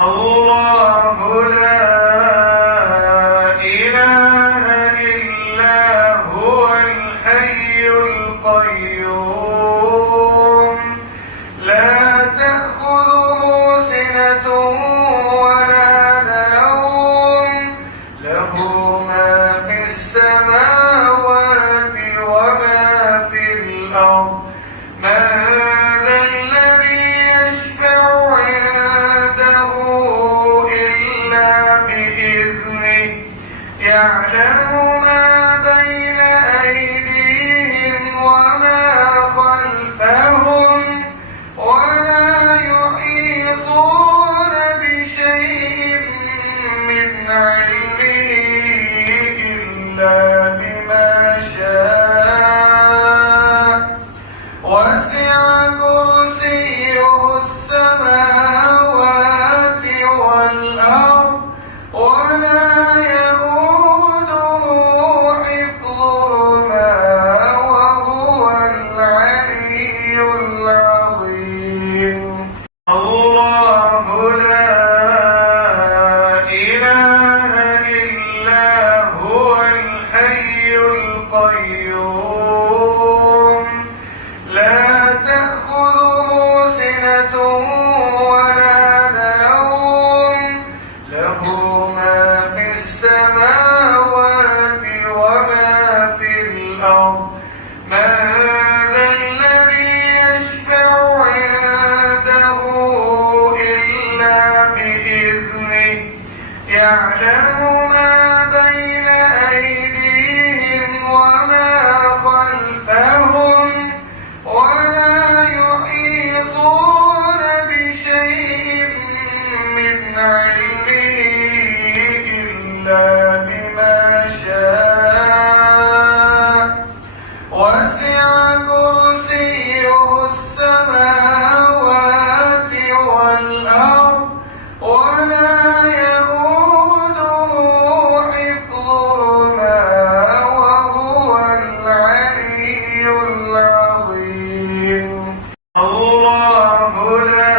الله لا إله إلا هو الحي القيوم لا تأخذه سنة ولا نوم له ما في السماوات وما في الأرض من ذا الذي يشفع عنده إلا بإذنه يعلم ما بين أيديهم وما خلفهم ولا يحيطون بشيء من علمه إلا بما شاء وسع كرسيه السماوات والأرض ولا يئوده حفظهما وهو العلي العظيم الله لا إله إلا هو الحي القيوم لا تأخذه سنة ولا نوم له ما في السماوات وما في الأرض من ذا الذي يشفع عنده إلا بإذنه يعلم ما بين أيديهم وما خلفهم ولا يحيطون بشيء من علمه إلا بما شاء وسع كرسيه السماوات والأرض ولا يئوده حفظهما وهو العلي العظيم الله لا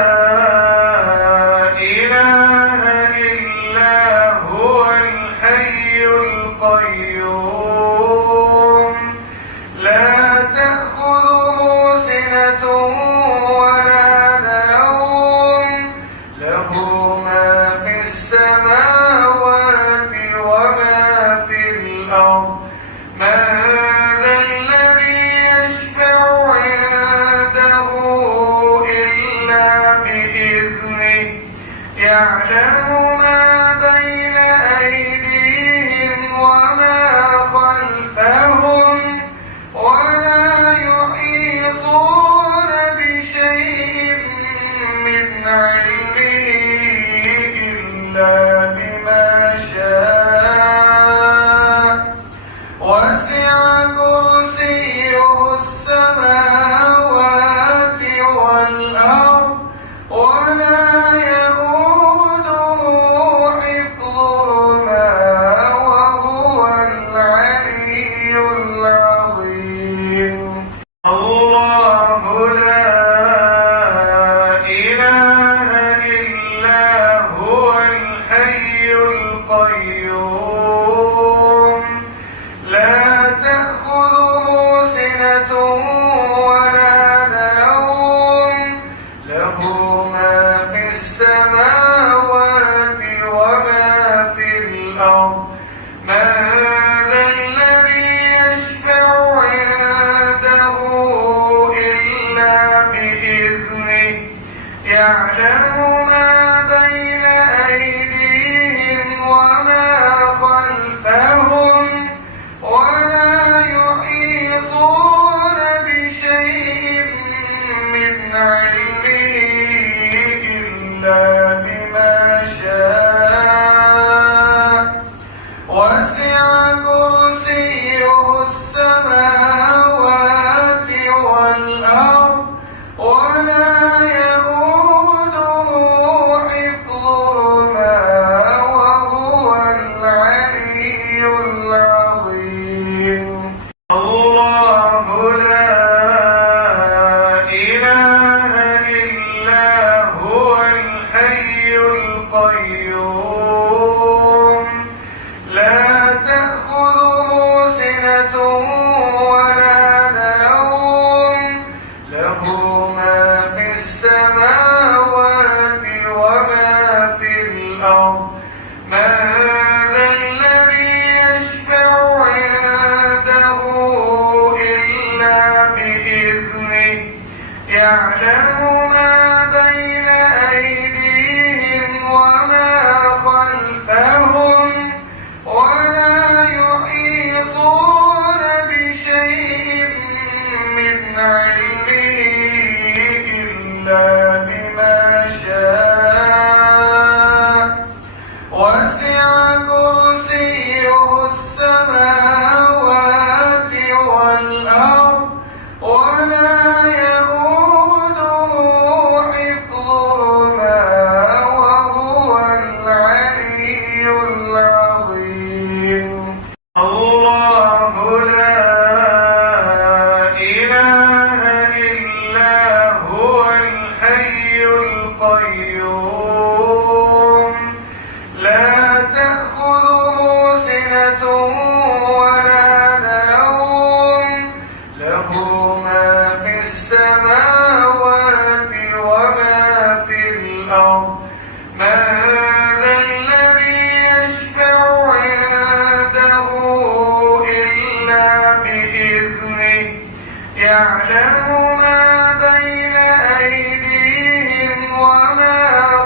إله إلا هو الحي القيوم لا تأخذه سنة ولا نوم له ما في السماوات وما في الأرض من ذا الذي يشفع عنده إلا بإذنه يعلم ما بين أيديهم وما خلفهم ولا يحيطون بشيء من علمه إلا بما شاء وسع كرسيه السماوات والأرض ولا يئوده حفظهما وهو العلي العظيم الله لا إله إلا هو الحي القيوم لا تأخذه سنة ولا نوم له ما في السماوات وما في الأرض من ذا الذي يشفع عنده إلا بإذنه يعلم ما بين أيديهم وما خلفهم القيوم لا تأخذه سنة ولا نوم له ما في السماوات وما في الأرض من ذا الذي يشفع عنده إلا بإذنه يعلم ما بين أيديهم وما خلفهم ولا يحيطون بشيء من علمه إلا بما شاء وسع كرسيه السماوات والأرض ولا يئوده حفظهما وهو العلي العظيم الله لا إله إلا هو الحي القيوم لا تأخذه سنة ولا نوم له ما في السماوات وما في الأرض من ذا الذي يشفع عنده إلا بإذنه يعلم ما بين أيديهم وما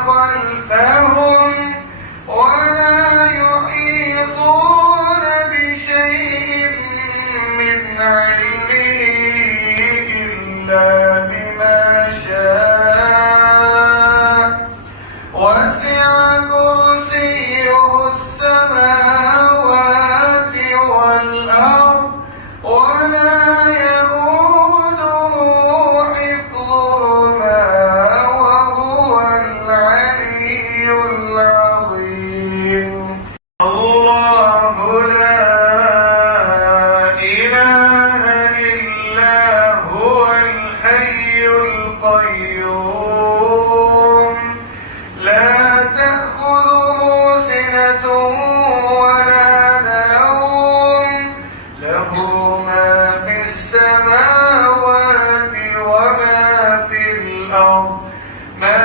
خلفهم ولا يحيطون بشيء من علمه إلا بما شاء وسع كرسيه السماوات والأرض ولا يئوده حفظهما وهو العلي العظيم الله لا إله إلا هو الحي القيوم لا تأخذه سنة ولا نوم له ما في السماوات وما في الأرض من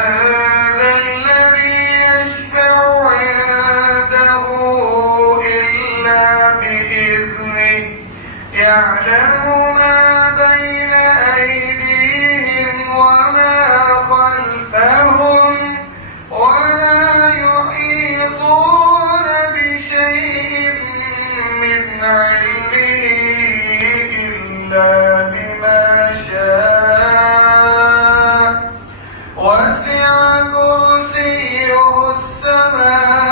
ذا الذي يشفع عنده إلا بإذنه يعلم ما بين أيديهم وما خلفهم ولا يحيطون بشيء من علمه إلا بما شاء وسع كرسيه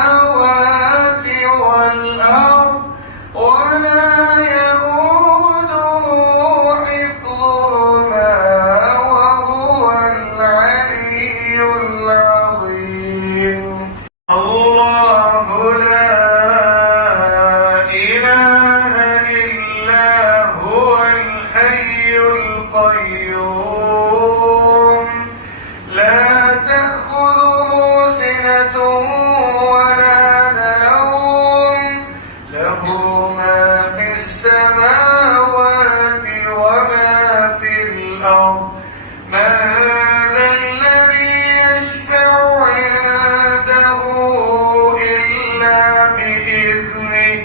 السماوات والأرض ولا يئوده حفظهما وهو العلي العظيم الله لا إله إلا هو الحي القيوم لا تأخذه سنة ولا نوم له ما في السماوات وما في الأرض من ذا الذي يشفع عنده إلا بإذنه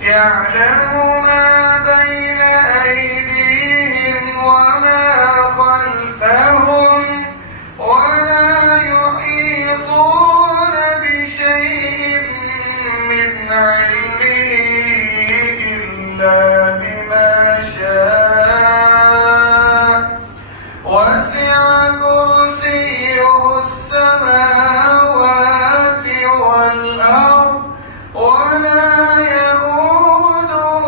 يعلم ما بين أيديهم وما خلفهم ولا يحيطون بشيء من علمه إلا بما شاء وسع كرسيه السماوات والأرض ولا يئوده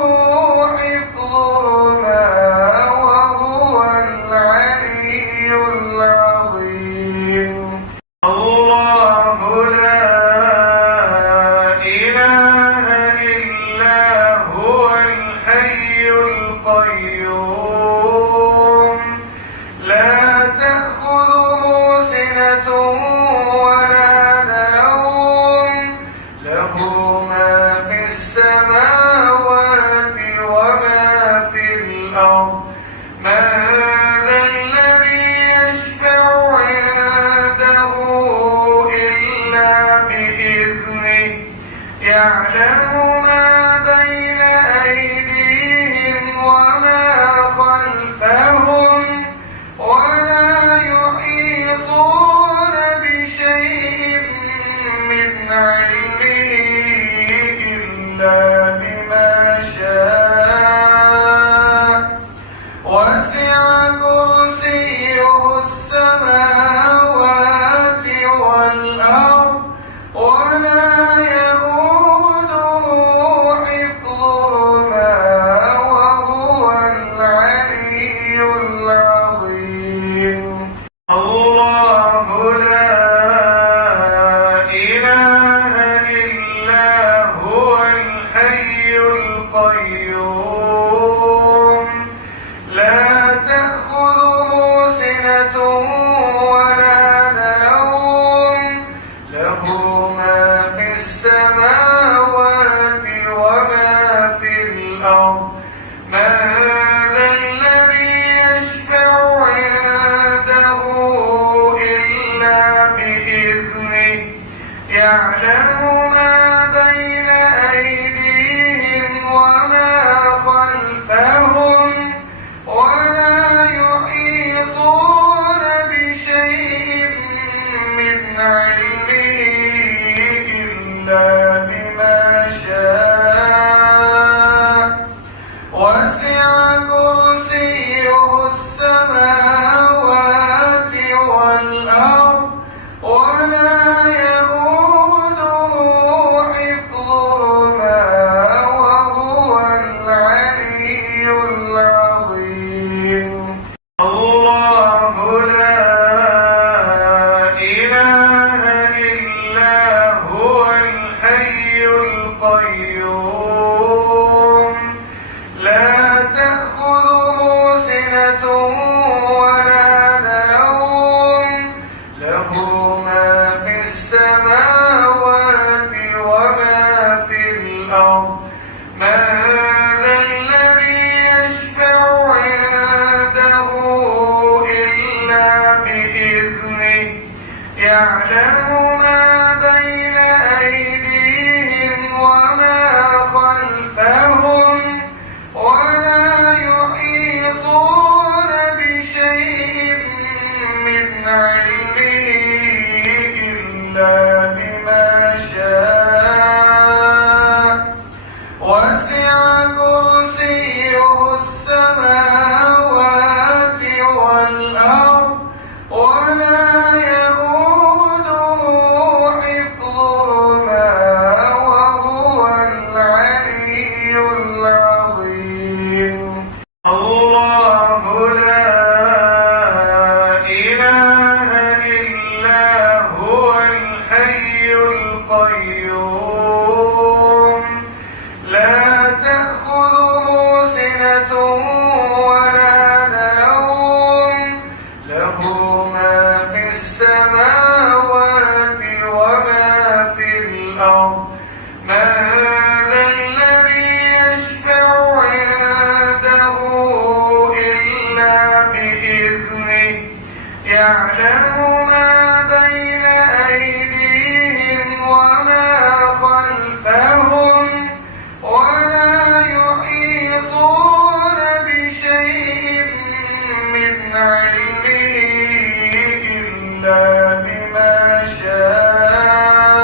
يعلم ما بين أيديهم وما خلفهم ولا يحيطون بشيء من علمه إلا بما شاء وسع كرسيه السماوات والأرض ولا يئوده حفظهما وهو العلي العظيم الله لا إله إلا هو الحي القيوم لا تأخذه سنة ولا نوم له ما في السماوات وما في الأرض من ذا الذي يشفع عنده إلا بإذنه يعلم ما بين أيديهم وما خلفهم ولا يحيطون بشيء من علمه إلا بما شاء وسع كرسيه السماوات والأرض ولا يئوده حفظهما وهو العلي العظيم الله لا إله إلا هو الحي القيوم لا تأخذه سنة ولا نوم له ما في السماوات وما في الأرض من ذا الذي يشفع عنده إلا بإذنه يعلم ما بين أيديهم وما خلفهم ولا يحيطون بشيء من علمه إلا بما شاء وسع كرسيه السماوات والأرض ولا يئوده حفظهما وهو العلي العظيم الله لا إله إلا هو الحي القيوم لا تأخذه سنة ولا نوم له ما في السماوات وما في الأرض من ذا الذي يشفع عنده إلا بإذنه يعلم ما بين أيديهم وما خلفهم ولا يحيطون بشيء من علمه إلا بما شاء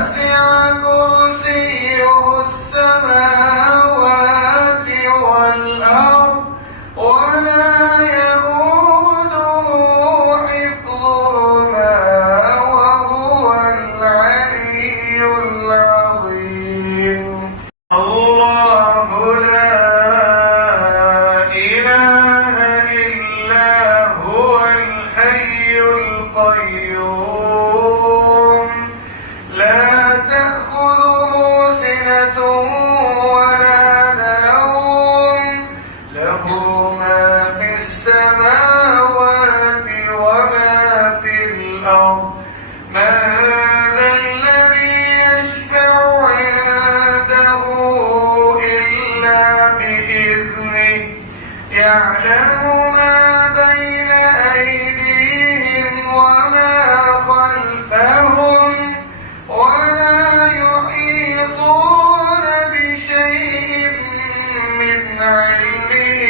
وسع كرسيه السماوات والأرض ولا يئوده حفظهما وهو العلي العظيم. الله لا إله إلا هو الحي القيوم لا تأخذه سنة ولا نوم له ما في السماوات وما في الأرض من ذا الذي يشفع عنده إلا بإذنه يعلم ما بين أيديهم وما خلفهم ولا يحيطون بشيء من علمه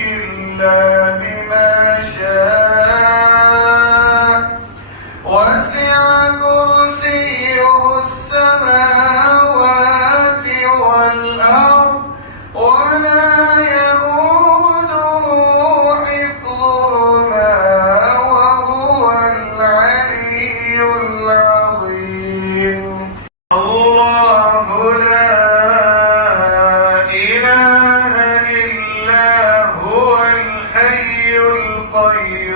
إلا بما شاء وسع كرسيه السماوات والأرض ولا يئوده حفظهما وهو العلي العظيم. الله لا إله إلا هو الحي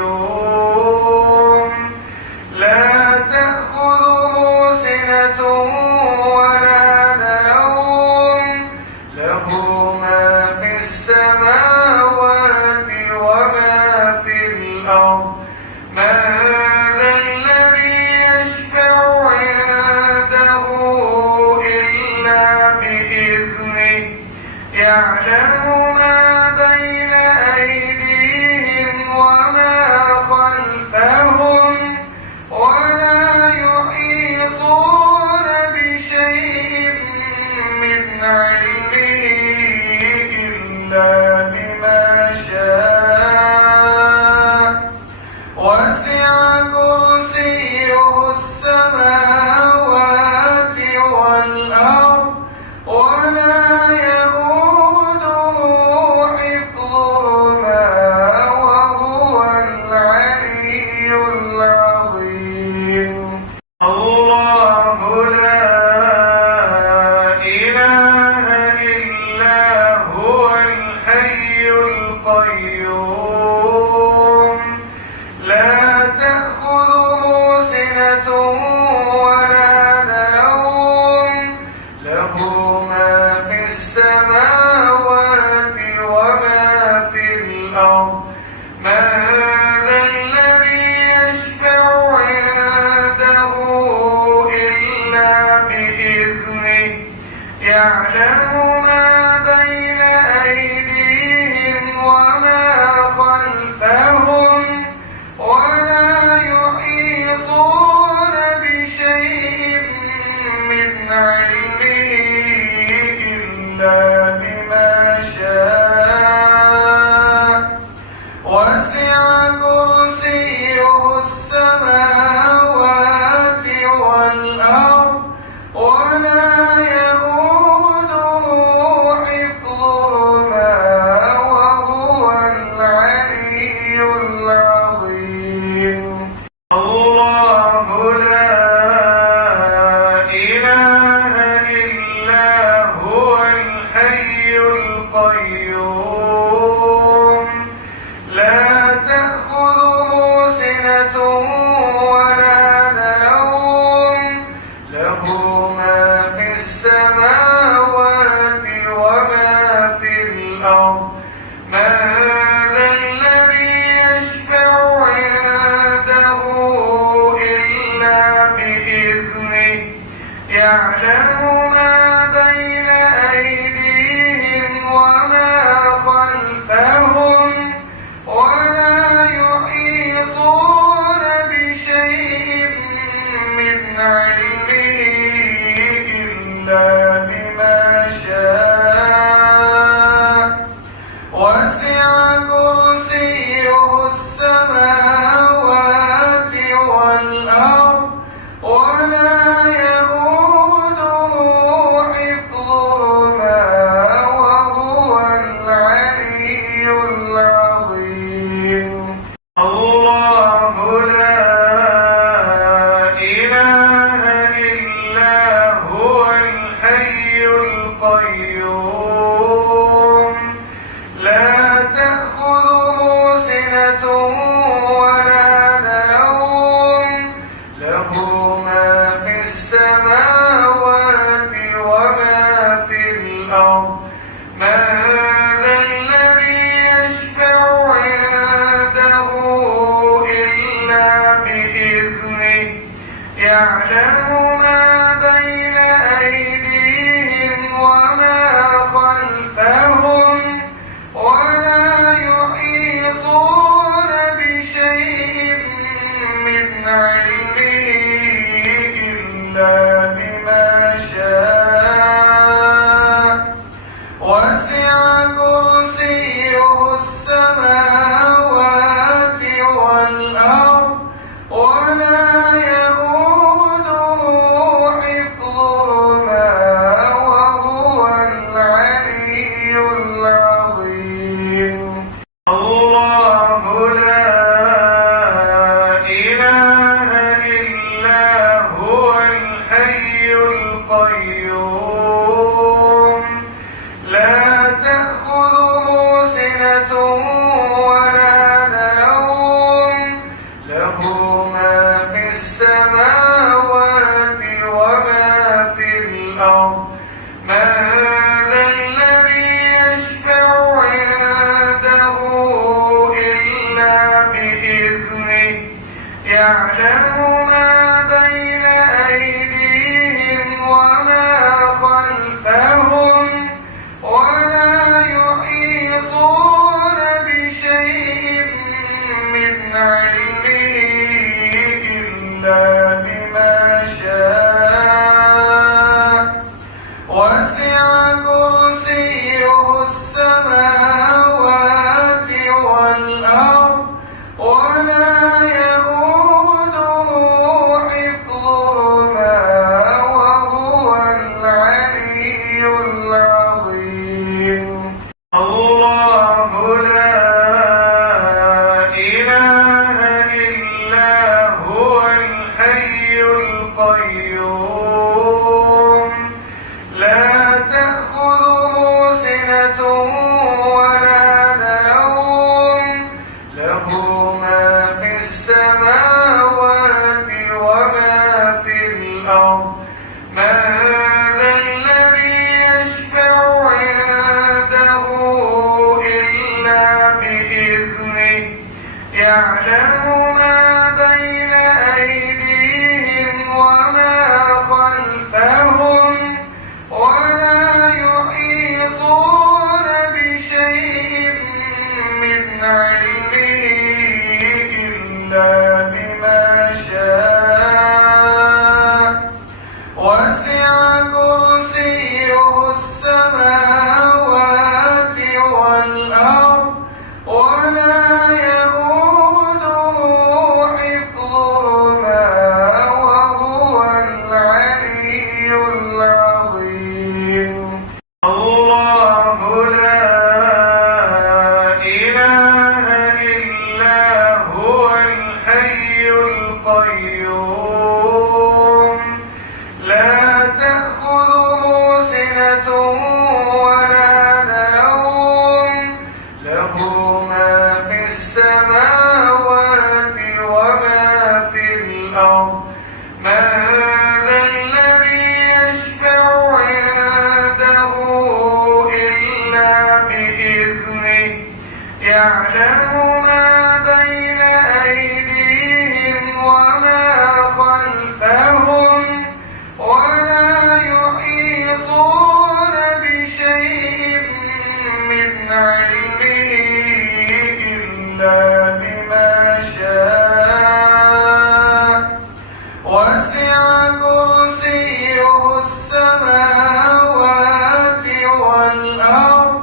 القيوم لا تأخذه سنة ولا نوم له ما في السماوات وما في الأرض من ذا الذي يشفع عنده إلا بإذنه يعلم ما بين أيديهم وما خلفهم ولا يحيطون بشيء من علمه إلا بما شاء وسع كرسيه السماوات والأرض ولا يئوده حفظهما وهو العلي العظيم. الله لا إله إلا هو الحي القيوم لا تأخذه سنة ولا نوم له ما في السماوات وما في الأرض من ذا الذي يشفع عنده إلا بإذنه يعلم ما بين أيديهم وما خلفهم ولا يحيطون بشيء من علمه إلا بما شاء وسع كرسيه السماوات والأرض ولا يئوده حفظهما وهو العلي العظيم. الله لا إله إلا هو الحي القيوم لا تأخذه سنة ولا نوم له ما في السماوات وما في الأرض من ذا الذي يشفع عنده إلا بإذنه يعلم ما بين أيديهم وما خلفهم ولا يحيطون بشيء من علمه إلا بما شاء وسع كرسيه السماوات والأرض ولا يئوده بما شاء وسع كرسيه السماوات والأرض ولا يئوده حفظهما وهو العلي العظيم الله لا إله إلا هو الحي القيوم لا تأخذه سنة ولا نوم له ما في السماوات وما في الأرض من ذا الذي يشفع عنده إلا بإذنه يعلم ما بين أيديهم وما خلفهم ولا يحيطون بشيء من علمه إلا بما شاء وسع كرسيه السماوات والأرض ولا يئوده حفظهما وهو العلي العظيم الله لا إله إلا هو الحي القيوم لا تأخذه سنة ولا نوم له ما في السماوات وما في الأرض من ذا الذي يشفع عنده إلا بإذنه يعلم ما بين أيديهم وما خلفهم ولا يحيطون بشيء من علمه إلا بما شاء وسع كرسيه السماوات والأرض ولا يئوده حفظهما وهو العلي العظيم الله لا إله إلا هو الحي القيوم لا تأخذه سنة ولا نوم له ما في السماوات وما في الأرض من ذا الذي يشفع عنده إلا بإذنه يعلم ما بين أيديهم وما خلفهم ولا يحيطون بشيء من علمه إلا بما شاء وسع كرسيه السماوات والأرض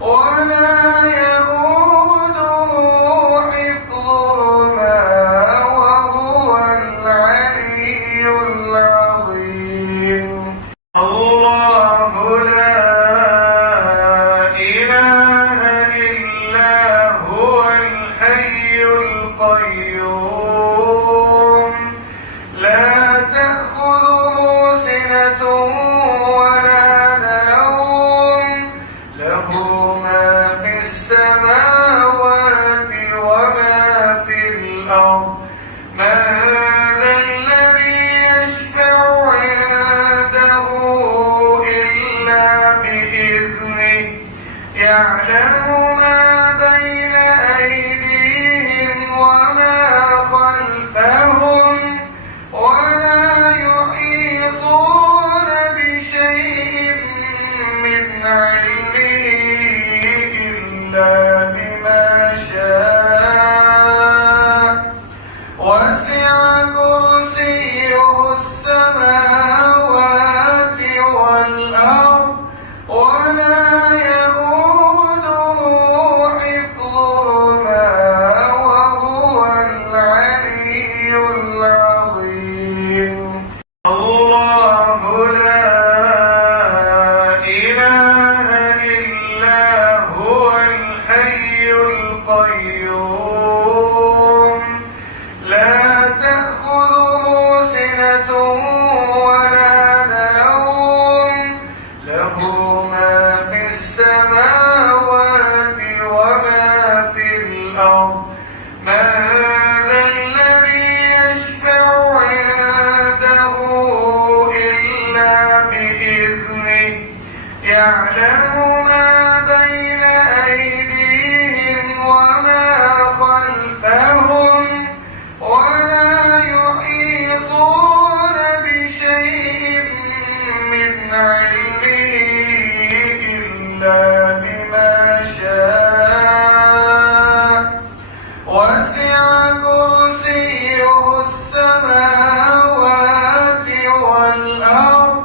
ولا يئوده حفظهما وهو العلي العظيم الله لا إله إلا هو الحي القيوم لا تأخذه سنة ولا نوم له ما في السماوات وما في الأرض من ذا الذي يشفع عنده إلا بإذنه يعلم ما بين أيديهم وما خلفهم ولا يحيطون بشيء من علمه إلا بما شاء وسع كرسيه السماوات يعلم ما بين أيديهم وما خلفهم ولا يحيطون بشيء من علمه إلا بما شاء وسع كرسيه السماوات والأرض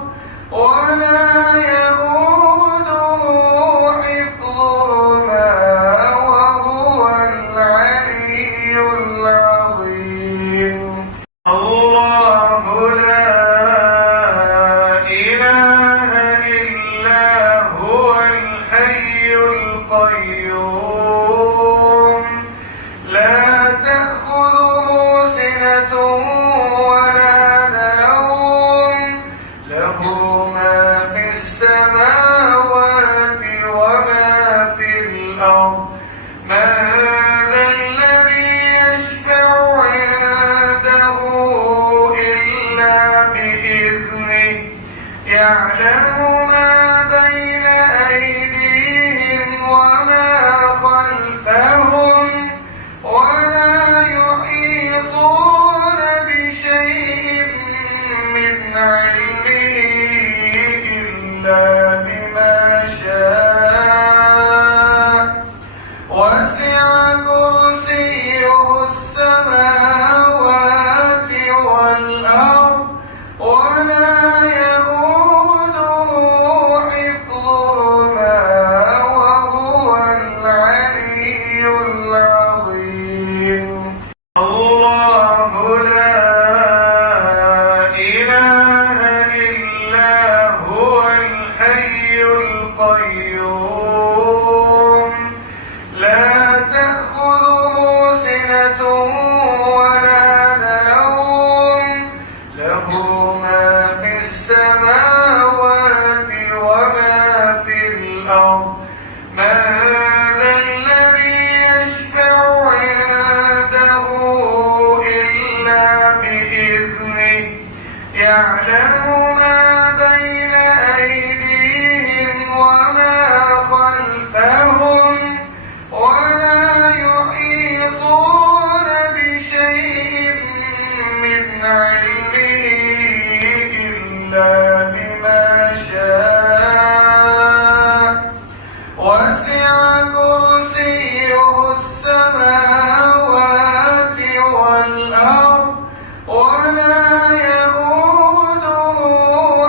ولا يئوده حفظهما وهو العلي العظيم الله لا إله إلا هو الحي القيوم لا تأخذه سنة ولا نوم له ما في السماوات وما في الأرض من ذا الذي يشفع عنده إلا بإذنه يعلم ما بين أيديهم وما خلفهم ولا يحيطون بشيء من علمه إلا بما شاء وسع كرسيه السماوات والأرض ولا يئوده حفظهما وهو العلي العظيم الله لا إله إلا هو الحي القيوم لا تأخذه سنة ولا نوم له ما في السماوات وما في الأرض من ذا الذي يشفع عنده إلا بإذنه يعلم ما بين أيديهم وما خلفهم ولا يحيطون بشيء من علمه إلا بما شاء وسع كرسيه السماوات والأرض ولا يئوده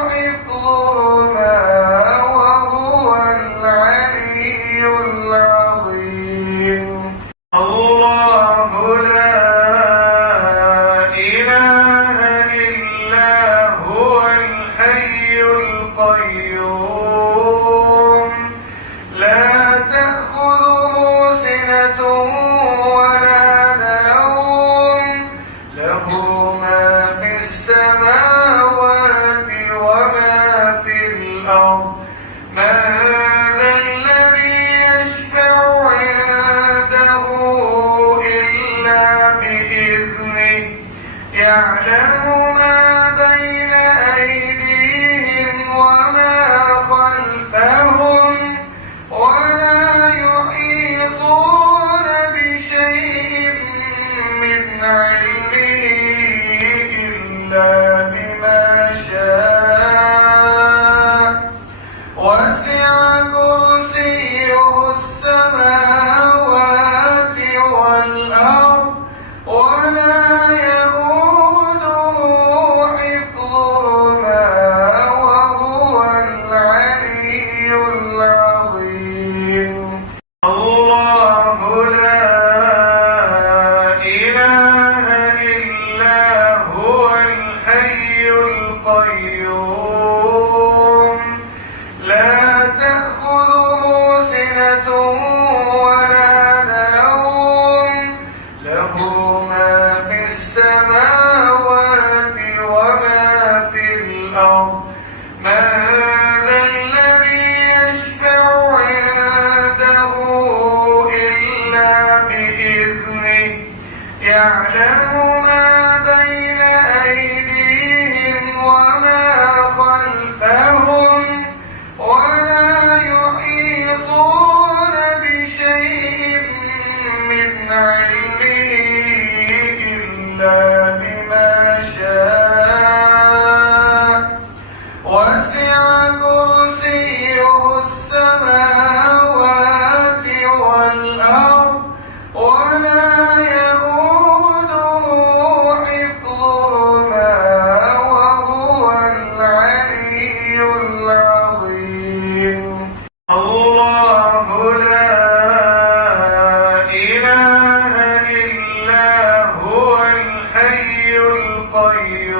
حفظهما وهو العلي العظيم الله لا إله إلا هو الحي القيوم لا تأخذه سنة ولا نوم له ما في السماوات وما في الأرض من ذا الذي يشفع عنده إلا بإذنه يعلم ما بين أيديهم وما خلفهم ولا يحيطون بشيء من علمه إلا بما شاء وسع كرسيه السماوات والأرض ولا يئوده حفظهما وهو العلي العظيم الله لا إله إلا هو الحي القيوم لا تأخذه سنة ولا نوم له ما في السماوات وما في الأرض من ذا الذي يشفع عنده إلا بإذنه يعلم ما بين أيديهم وما خلفهم ولا يحيطون بشيء من علمه إلا بما شاء وسع كرسيه السماوات والأرض ولا يئوده حفظهما وهو العلي العظيم. الله لا إله إلا هو الحي القيوم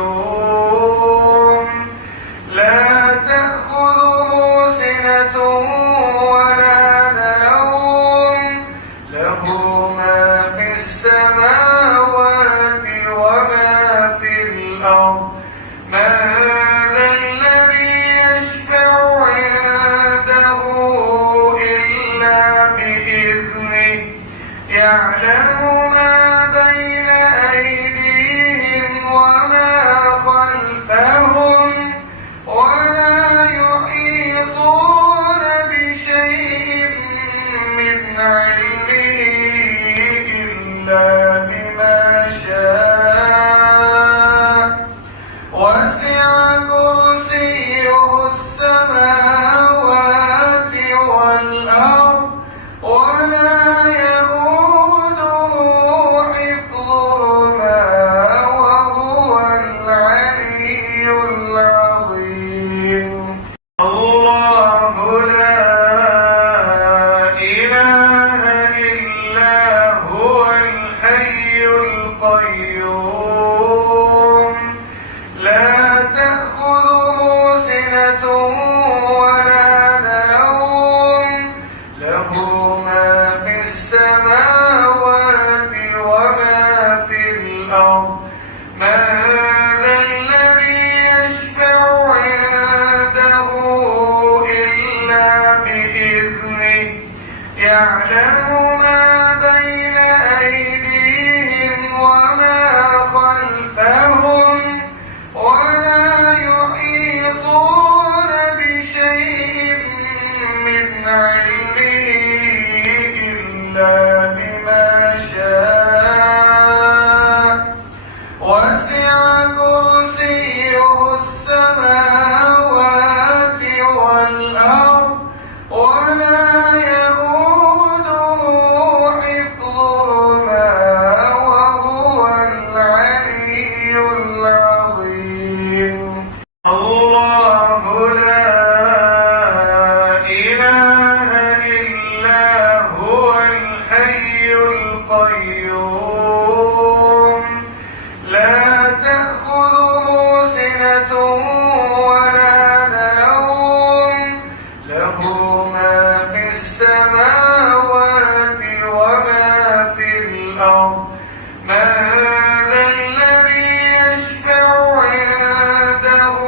لا تأخذه سنة ولا نوم له ما في السماوات وما في الأرض من ذا الذي يشفع عنده إلا بإذنه يعلم ما بين أيديهم وما خلفهم ولا يحيطون بشيء من علمه إلا بما شاء وسع كرسيه السماوات والأرض ولا يئوده حفظهما وهو العلي العظيم. الله لا إله إلا هو الحي القيوم لا تأخذه سنة ولا نوم له ما في السماوات وما في الأرض من ذا الذي يشفع عنده إلا بإذنه يعلم ما بين أيديهم وما خلفهم ولا يحيطون بشيء من علمه إلا بما شاء وسع كرسيه السماوات والأرض ولا يئوده حفظهما وهو العلي العظيم. الله لا إله إلا هو الحي القيوم لا تأخذه سنة ولا نوم له ما في السماوات وما في الأرض من ذا الذي يشفع عنده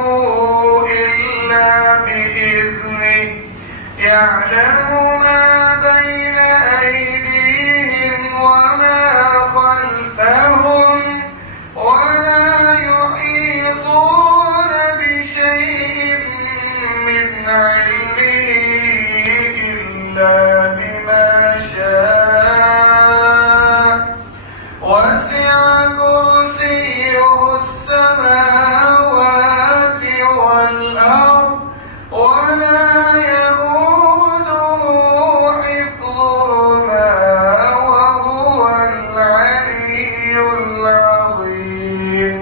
إلا بإذنه يعلم ما بين أيديهم وما خلفهم ولا يحيطون بشيء من علمه إلا بما شاء وسع كرسيه السماوات والأرض ولا يئوده حفظهما وهو العلي العظيم.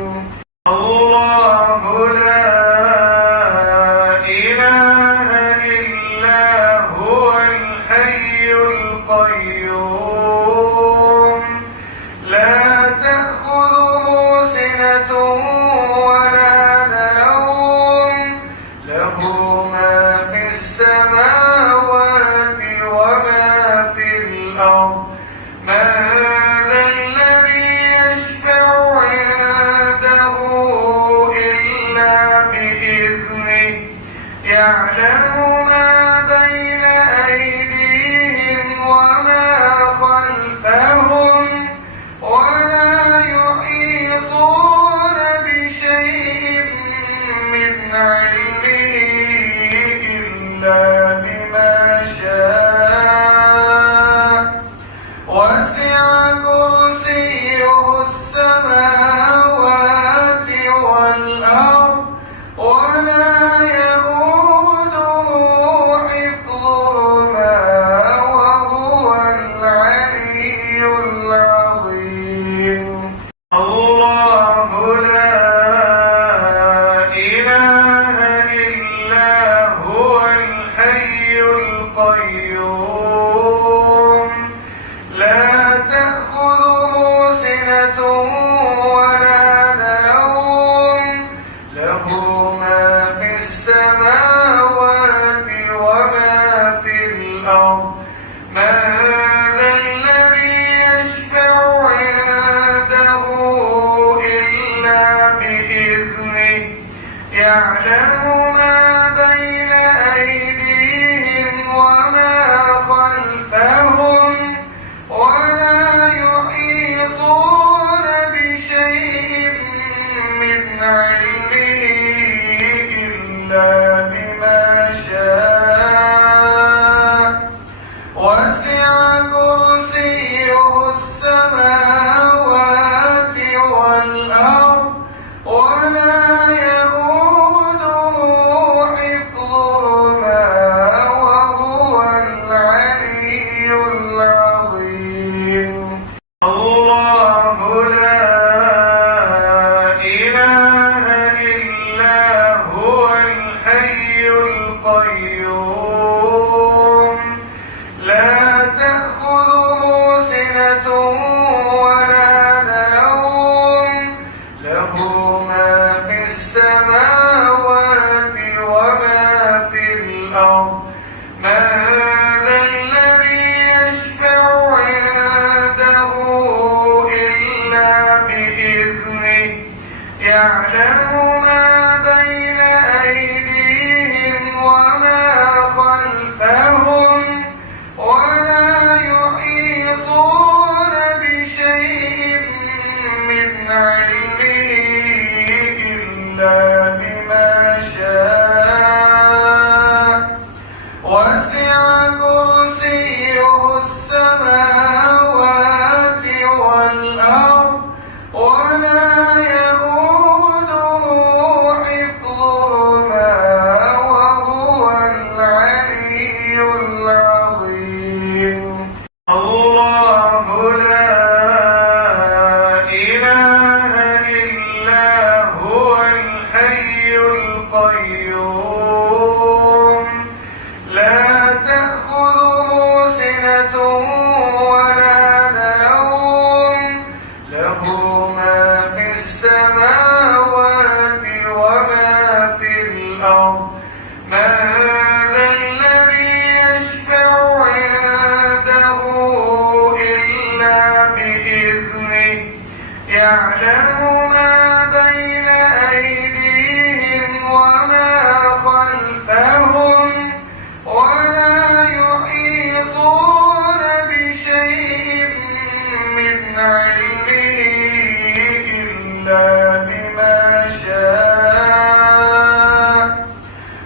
الله لا إله إلا هو الحي القيوم لا تأخذه سنة ولا نوم له ما في السماوات وما في الأرض من ذا الذي يشفع عنده إلا بإذنه يعلم ما بين أيديهم وما خلفهم ولا يحيطون بشيء من علمه إلا بما شاء وسع كرسيه السماوات والأرض ولا إلا هو الحي القيوم لا تأخذه سنة ولا نوم له ما في السماوات وما في الأرض من ذا الذي يشفع عنده إلا بإذنه يعلم ما بين أيديهم وما خلفهم ولا يحيطون بشيء من علمه إلا بما شاء وسع كرسيه السماوات والأرض ولا يئوده حفظهما وهو العلي العظيم الله لا إله إلا هو الحي القيوم لا تأخذه سنة ولا نوم له ما في السماوات وما في الأرض من ذا الذي يشفع عنده إلا بإذنه يعلم ما بين أيديهم وما خلفهم ولا يحيطون بشيء من علمه إلا بما شاء وسع كرسيه السماوات والأرض ولا يئوده حفظهما وهو العلي العظيم الله لا إله إلا هو الحي القيوم لا تأخذه سنة ولا نوم له ما في السماوات وما في الأرض من ذا الذي يشفع عنده إلا بإذنه يعلم ما بين أيديهم وما خلفهم ولا يحيطون بشيء من علمه إلا بما شاء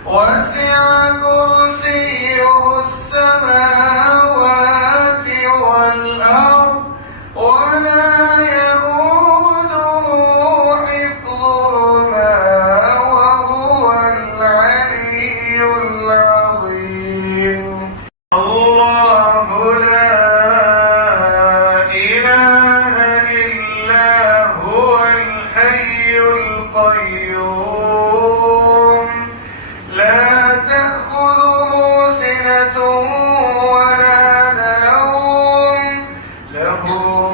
وسع كرسيه السماوات والأرض ولا يئوده حفظهما وهو العلي العظيم الله لا إله إلا هو الحي القيوم لا تأخذه سنة ولا نوم له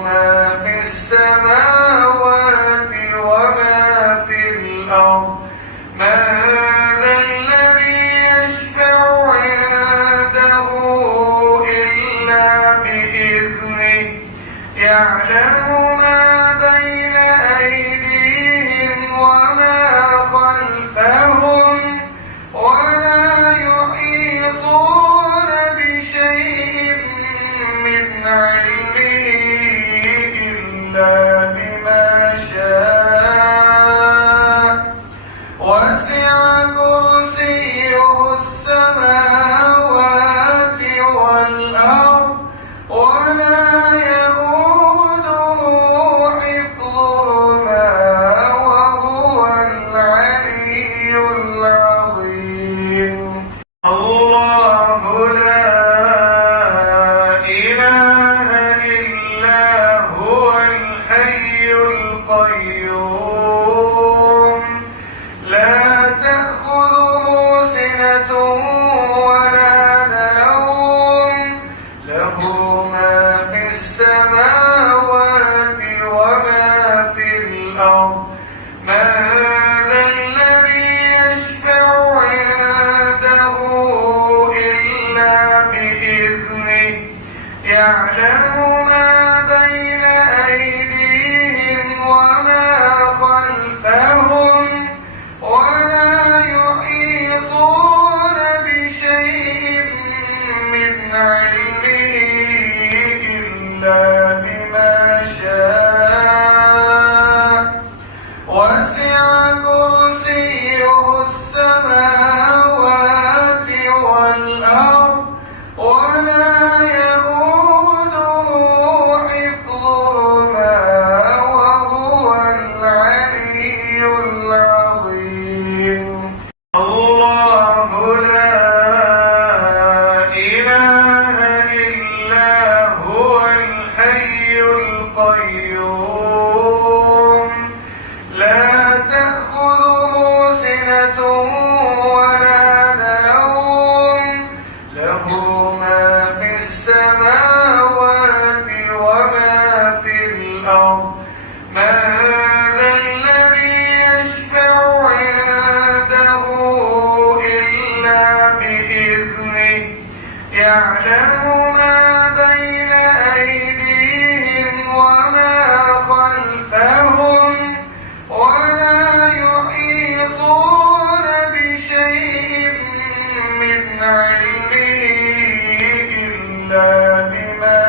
ما في السماوات وما في الأرض من ذا الذي يشفع عنده إلا بإذنه يعلم ما بين أيديهم وما خلفهم ولا يعلم ما بين أيديهم وما خلفهم ولا يحيطون بشيء من علمه إلا بما شاء وسع كرسيه السماوات والأرض ولا يئوده حفظهما وهو العلي العظيم الله لا إله إلا هو الحي القيوم لا تأخذه سنة ولا نوم له ما في السماوات وما في الأرض من ذا الذي يشفع عنده إلا بإذنه يعلم ما بين أيديهم وما خلفهم ولا يحيطون بشيء من علمه إلا بما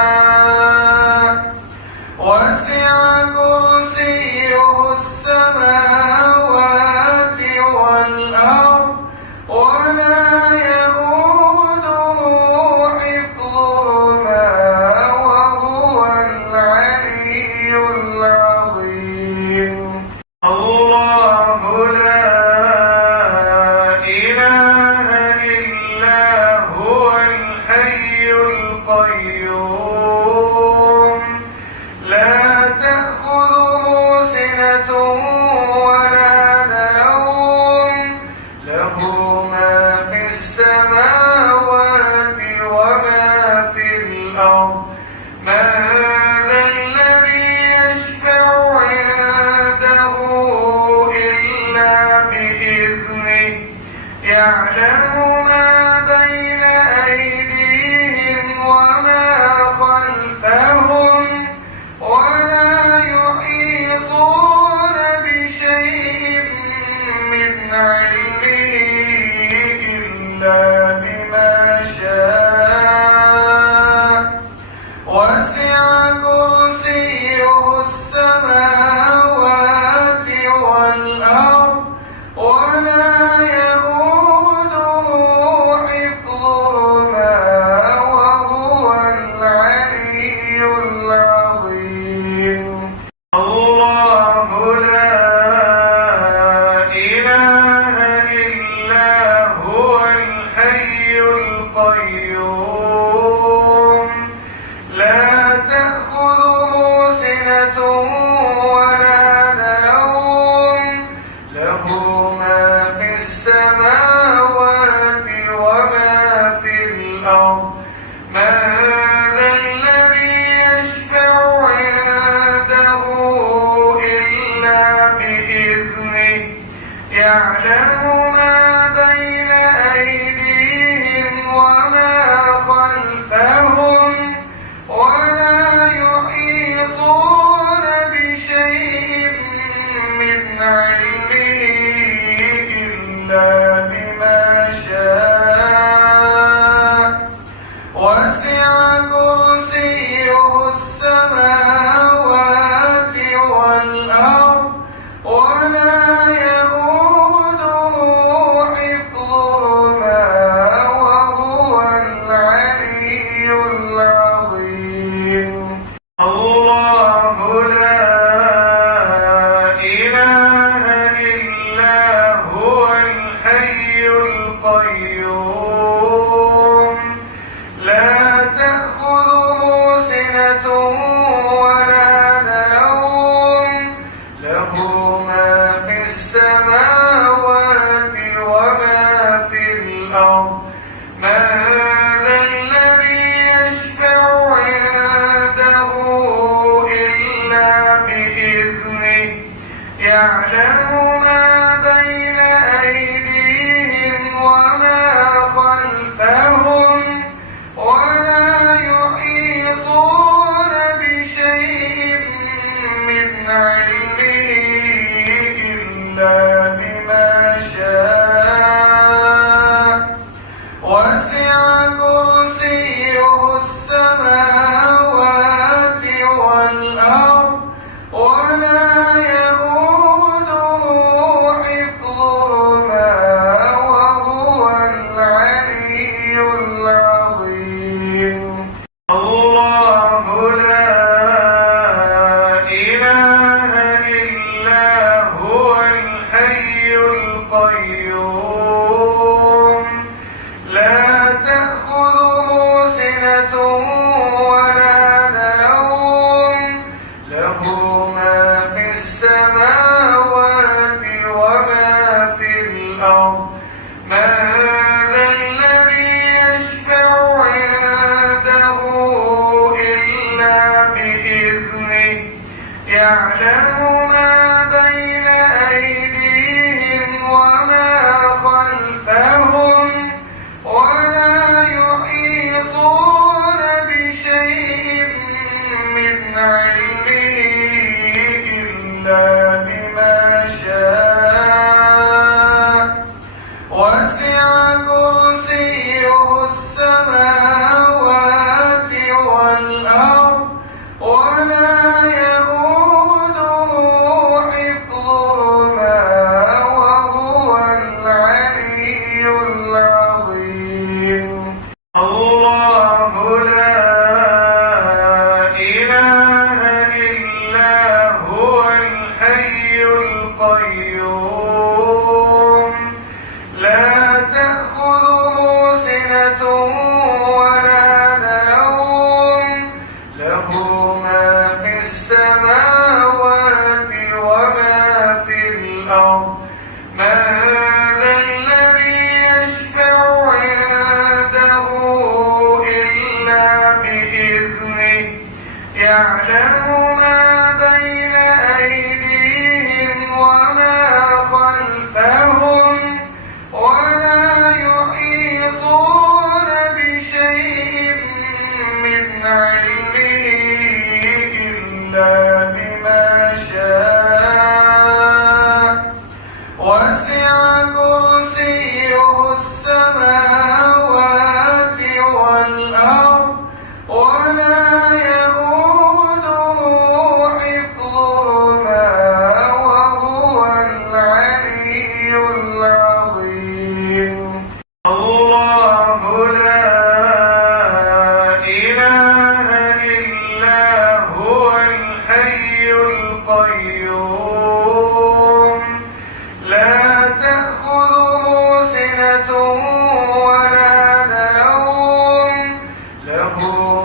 شاء وسع كرسيه السماوات والأرض ولا يئوده حفظهما وهو العلي العظيم الله لا إله إلا هو الحي القيوم لا تأخذه سنة ولا نوم له ما في السماوات وما في الأرض من ذا الذي يشفع عنده إلا بإذنه يعلم ما بين أيديهم وما خلفهم ولا يحيطون بشيء من علمه إلا بما شاء وسع كرسيه السماوات والأرض ولا يئوده حفظهما وهو العلي العظيم الله لا إله إلا هو الحي القيوم لا تأخذه سنة ولا نوم له ما في السماوات وما في الأرض من ذا الذي يشفع عنده إلا بإذنه يعلم ما بين أيديهم وما خلفهم ولا يحيطون بشيء من علمه إلا بما شاء وسع كرسيه السماوات والأرض ولا يئوده حفظهما وهو العلي العظيم الله لا إله إلا هو الحي القيوم لا تأخذه سنة ولا نوم له ما في السماوات وما في الأرض من ذا الذي يشفع عنده إلا بإذنه يعلم ما بين أيديهم وما خلفهم من ذا الذي يشفع عنده إلا بإذنه يعلم ما بين أيديهم وما خلفهم ولا يحيطون بشيء من علمه إلا بما شاء وسع كرسيه السماوات والأرض ولا يئوده حفظهما وهو العلي العظيم الله لا إله إلا هو الحي القيوم لا تأخذه سنة ولا نوم له ما في السماوات وما في الأرض من ذا الذي يشفع عنده إلا بإذنه يعلم ما بين أيديهم وما خلفهم ولا يحيطون بشيء من علمه إلا بما شاء وسع كرسيه السماوات والأرض ولا يئوده حفظهما وهو العلي العظيم الله لا إله إلا هو الحي القيوم لا تأخذه سنة ولا نوم له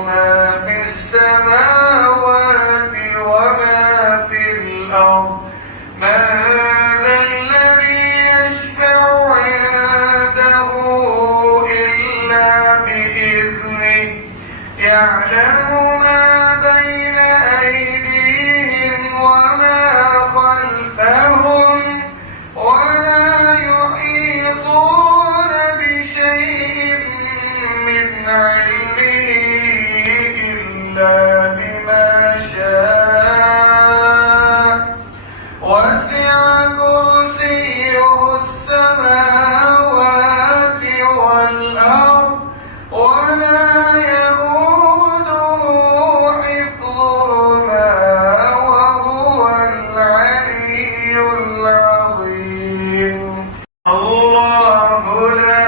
ما في السماوات وما في الأرض من ذا الذي يشفع عنده إلا بإذنه يعلم ما بين أيديهم وما خلفهم ولا يحيطون بشيء من علمه إلا بما شاء وسع كرسيه السماوات والأرض ولا يئوده حفظهما وهو العلي العظيم الله لا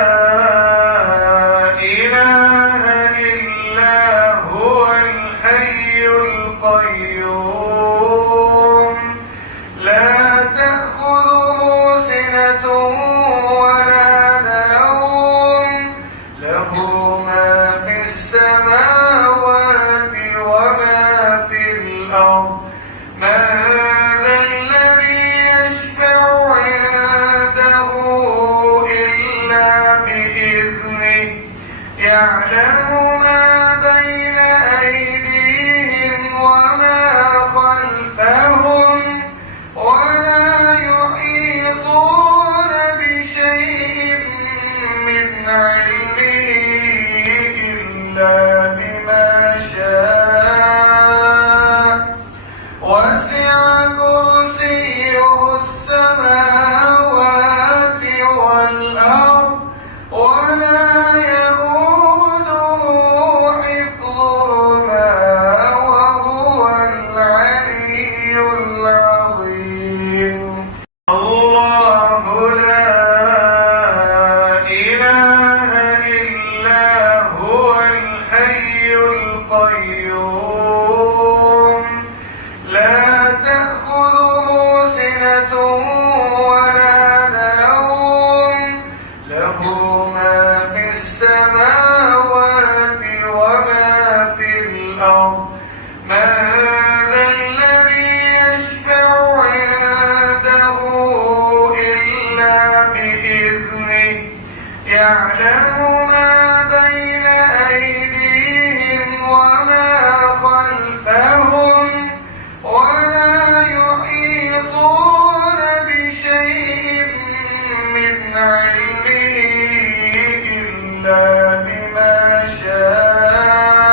إله إلا هو الحي القيوم لا تأخذه سنة ولا نوم له ما في السماوات وما في الأرض من ذا الذي يشفع عنده إلا بإذنه يعلم ما بين أيديهم وما خلفهم ولا يحيطون بشيء من علمه إلا بما شاء وسع كرسيه السماوات والأرض ولا يئوده حفظهما وهو العلي العظيم الله لا إله إلا هو الحي يعلم ما بين أيديهم وما خلفهم ولا يحيطون بشيء من علمه إلا بما شاء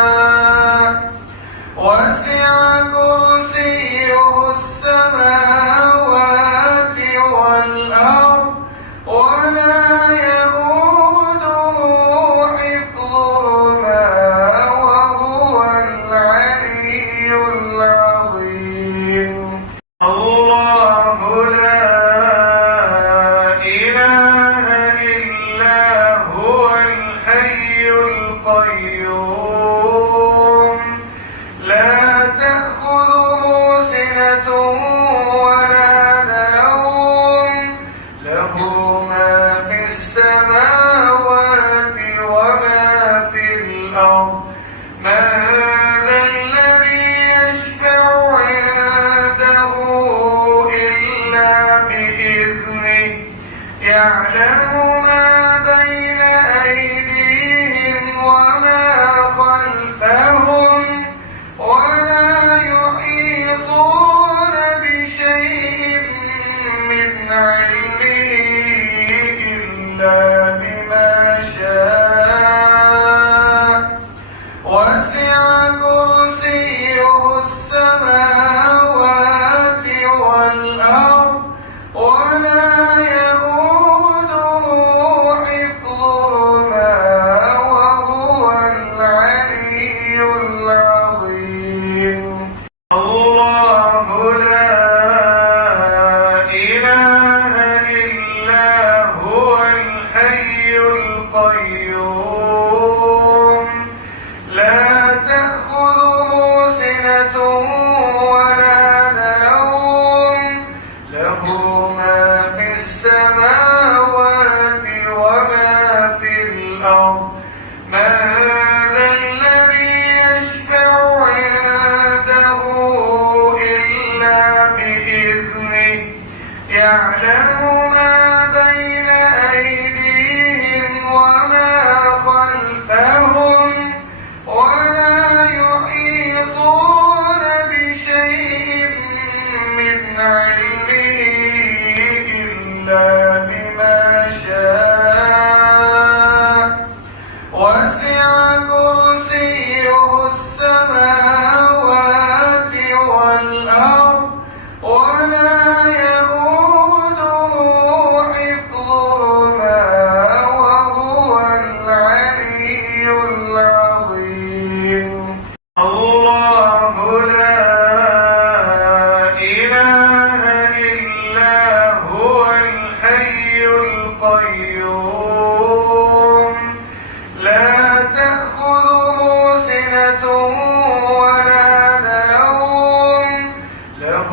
وسع كرسيه السماوات والأرض ولا يئوده حفظهما وهو العلي العظيم الله لا إله إلا هو الحي القيوم لا تأخذه سنة ولا نوم له ما في السماوات وما في الأرض من ذا الذي يشفع عنده إلا بإذنه يعلم ما بين أيديهم وما خلفهم ولا يحيطون بشيء من علمه إلا بما شاء وسع كرسيه السماوات والأرض ولا يئوده حفظهما وهو العلي العظيم الله لا إله إلا هو الحي القيوم لا تأخذه سنة ولا نوم له ما في السماوات وما في الأرض من ذا الذي يشفع عنده إلا بإذنه يعلم ما بين أيديهم وما خلفهم ولا يحيطون بشيء من علمه إلا بما شاء وسع كرسيه السماوات والأرض ولا يئوده حفظهما وهو العلي العظيم الله لا إله إلا هو الحي القيوم لا تأخذه سنة ولا نوم له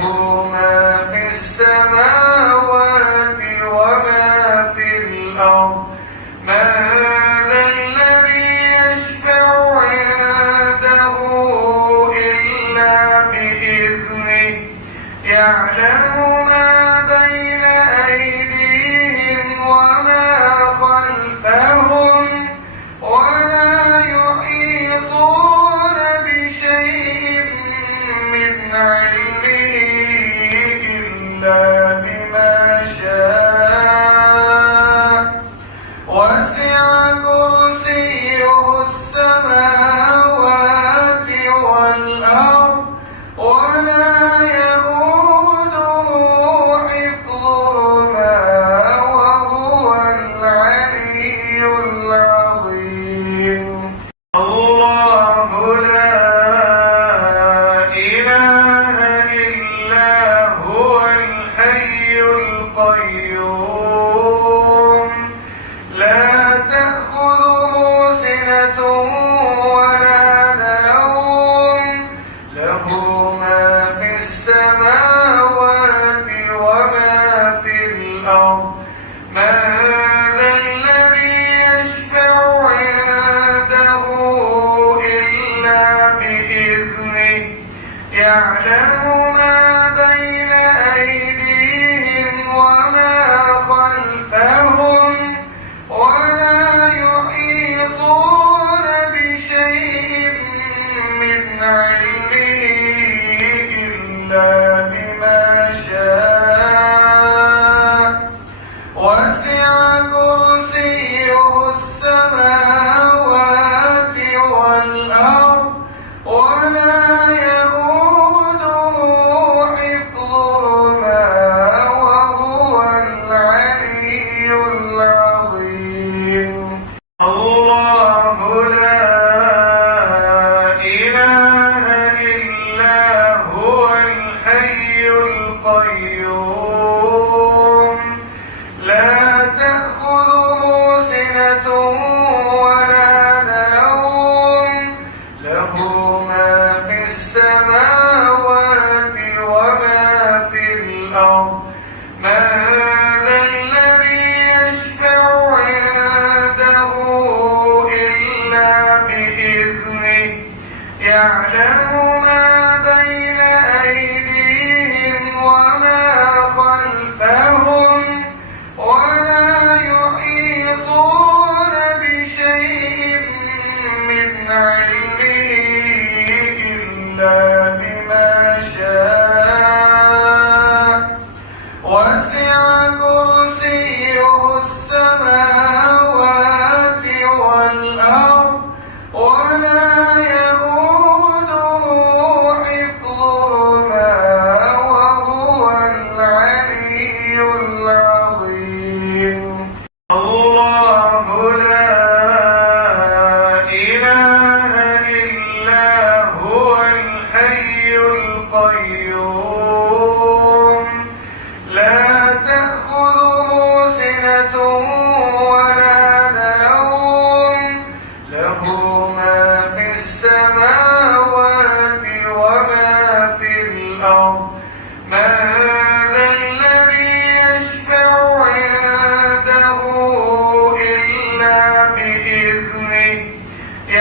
ما في السماوات وما في الأرض من ذا الذي يشفع عنده إلا بإذنه يعلم ما بين أيديهم وما خلفهم ولا يحيطون بشيء من علمه إلا بما شاء وسع كرسيه السماوات والأرض ولا يئوده حفظهما وهو العلي العظيم الله لا إله إلا هو الحي القيوم لا تأخذه سنة ولا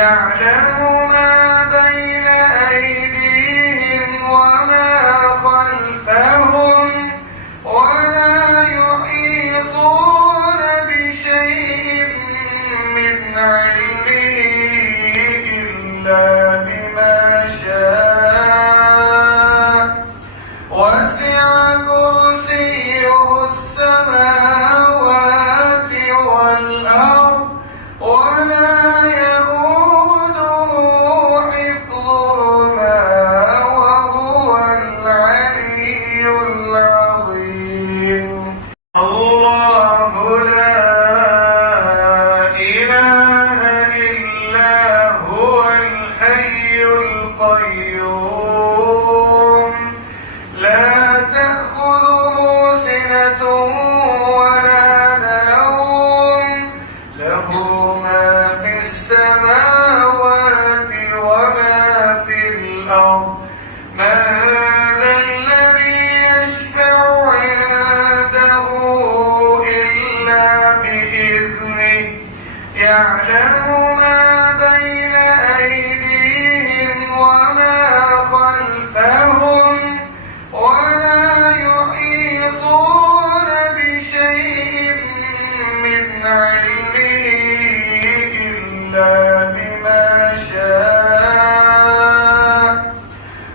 يعلم ما بين أيديهم وما خلفهم ولا يحيطون بشيء من علمه إلا بما شاء وسع كرسيه السماوات والأرض ولا يئوده حفظهما وهو العلي العظيم. الله لا إله إلا هو الحي القيوم لا تأخذه سنة ولا نوم له ما في السماوات وما في الأرض من ذا الذي يشفع عنده إلا بإذنه يعلم ما بين أيديهم وما خلفهم ولا يحيطون بشيء من علمه إلا بما شاء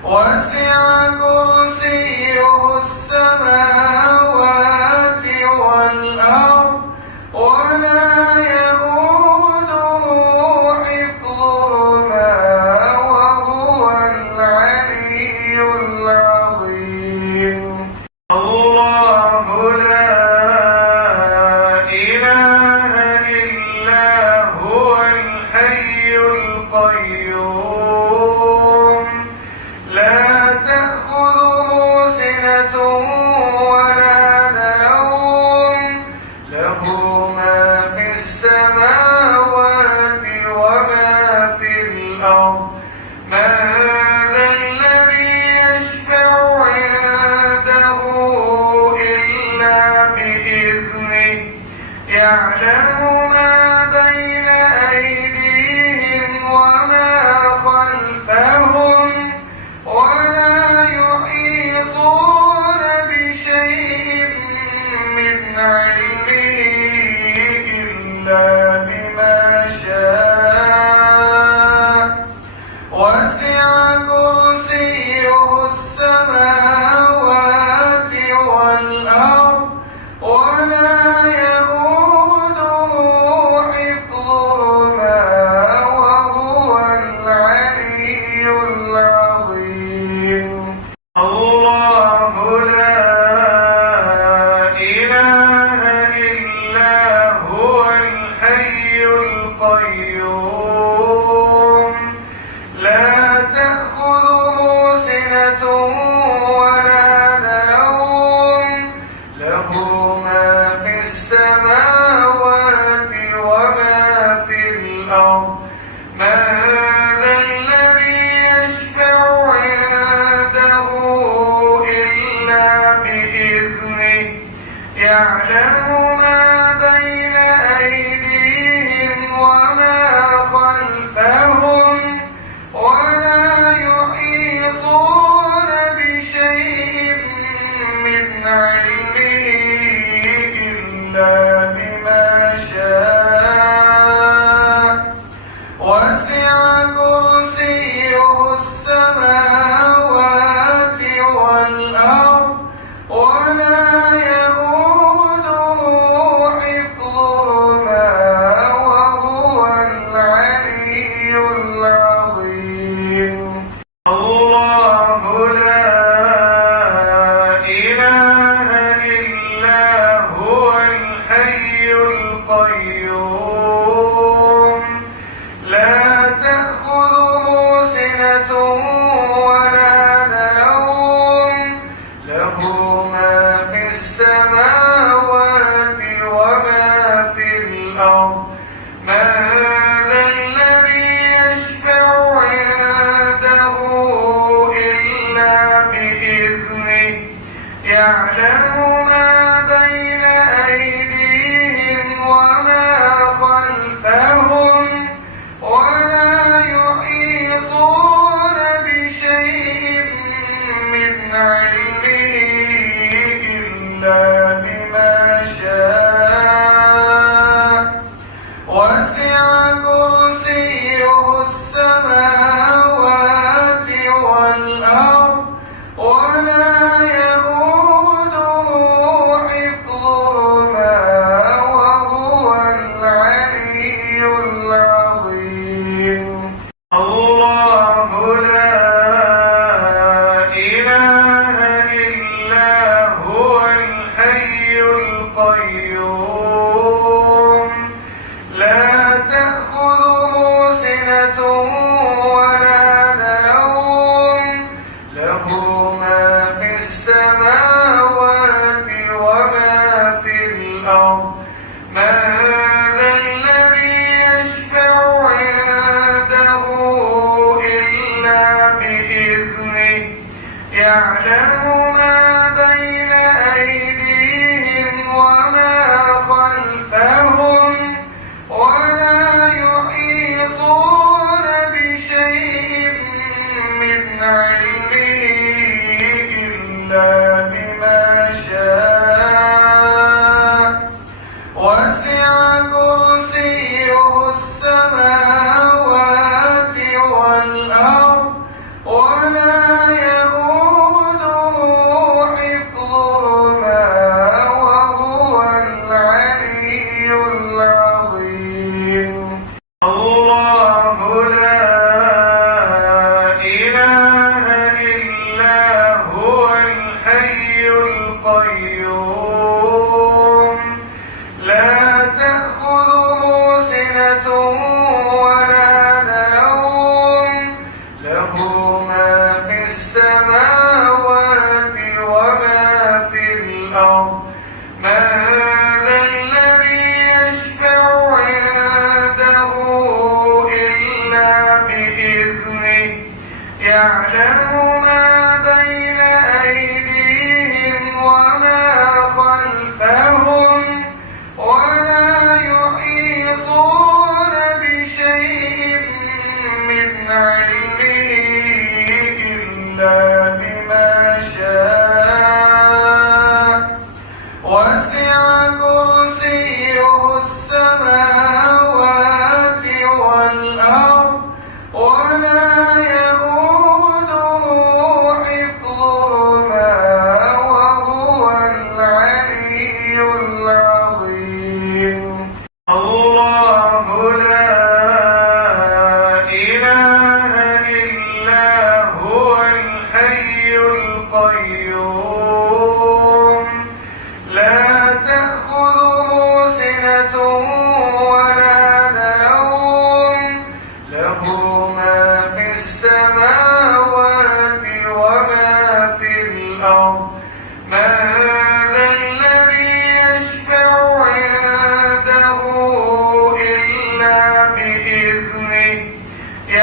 وسع كرسيه السماوات والأرض ولا يئوده حفظهما وهو العلي العظيم. الله لا إله إلا هو الحي القيوم لا تأخذه سنة ولا نوم له ما في السماوات وما في الأرض من ذا الذي يشفع عنده إلا بإذنه يعلم ما بين أيديهم وما خلفهم ولا يحيطون بشيء من علمه إلا بما شاء وسع كرسيه السماوات والأرض ولا يئوده حفظهما وهو العلي العظيم. الله لا إله إلا هو الحي القيوم لا تأخذه سنة ولا نوم له ما في السماوات وما في الأرض من ذا الذي يشفع عنده إلا بإذنه يعلم ما بين أيديهم وما خلفهم ولا يحيطون بشيء من علمه إلا بما شاء وسع كرسيه السماوات والأرض ولا يئوده حفظهما وهو العلي العظيم. الله لا إله إلا هو الحي القيوم لا تأخذه سنة ولا نوم له ما في السماوات وما في الأرض من ذا الذي يشفع عنده إلا بإذنه يعلم ما بين أيديهم وما خلفهم ولا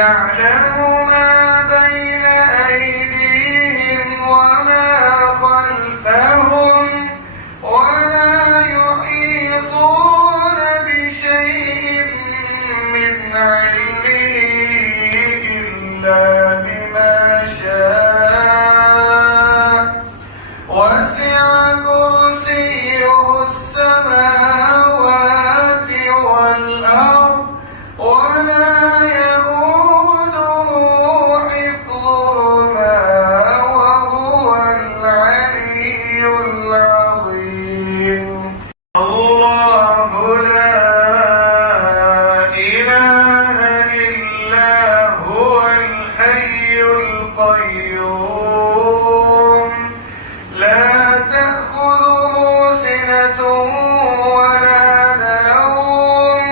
يعلم ما بين أيديهم وما خلفهم ولا يحيطون بشيء من علمه إلا بما شاء وسع كرسيه السماوات والأرض ولا يئوده حفظهما وهو العلي العظيم الله لا إله إلا هو الحي القيوم لا تأخذه سنة ولا نوم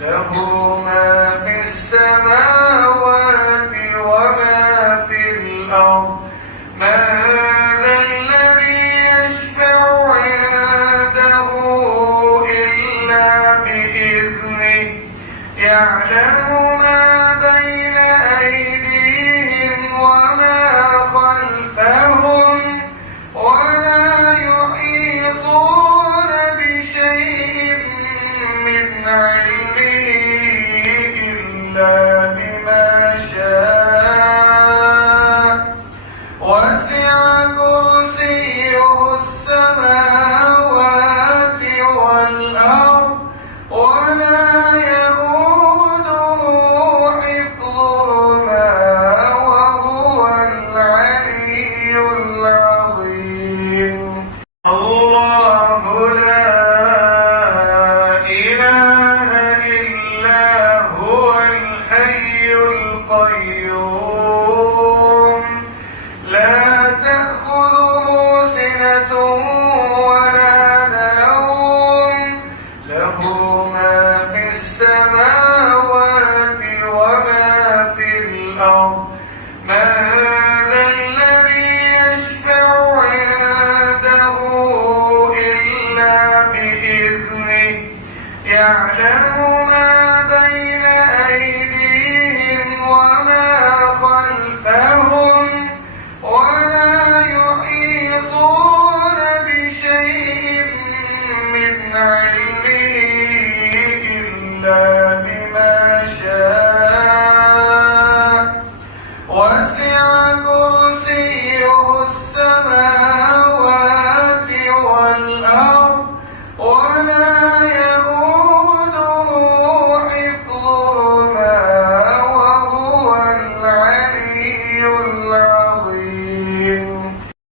له ما في السماوات وما في الأرض من ذا الذي يشفع عنده إلا بإذنه يعلم ما بين أيديهم وما خلفهم ولا يحيطون بشيء من علمه إلا بما شاء وسع كرسيه السماوات والأرض ولا يئوده حفظهما وهو العلي العظيم الله لا إله إلا هو الحي القيوم لا تأخذه سنة ولا نوم له ما في السماوات وما في الأرض من ذا الذي يشفع عنده إلا بإذنه يعلم ما بين أيديهم وما خلفهم ولا يحيطون بشيء من علمه إلا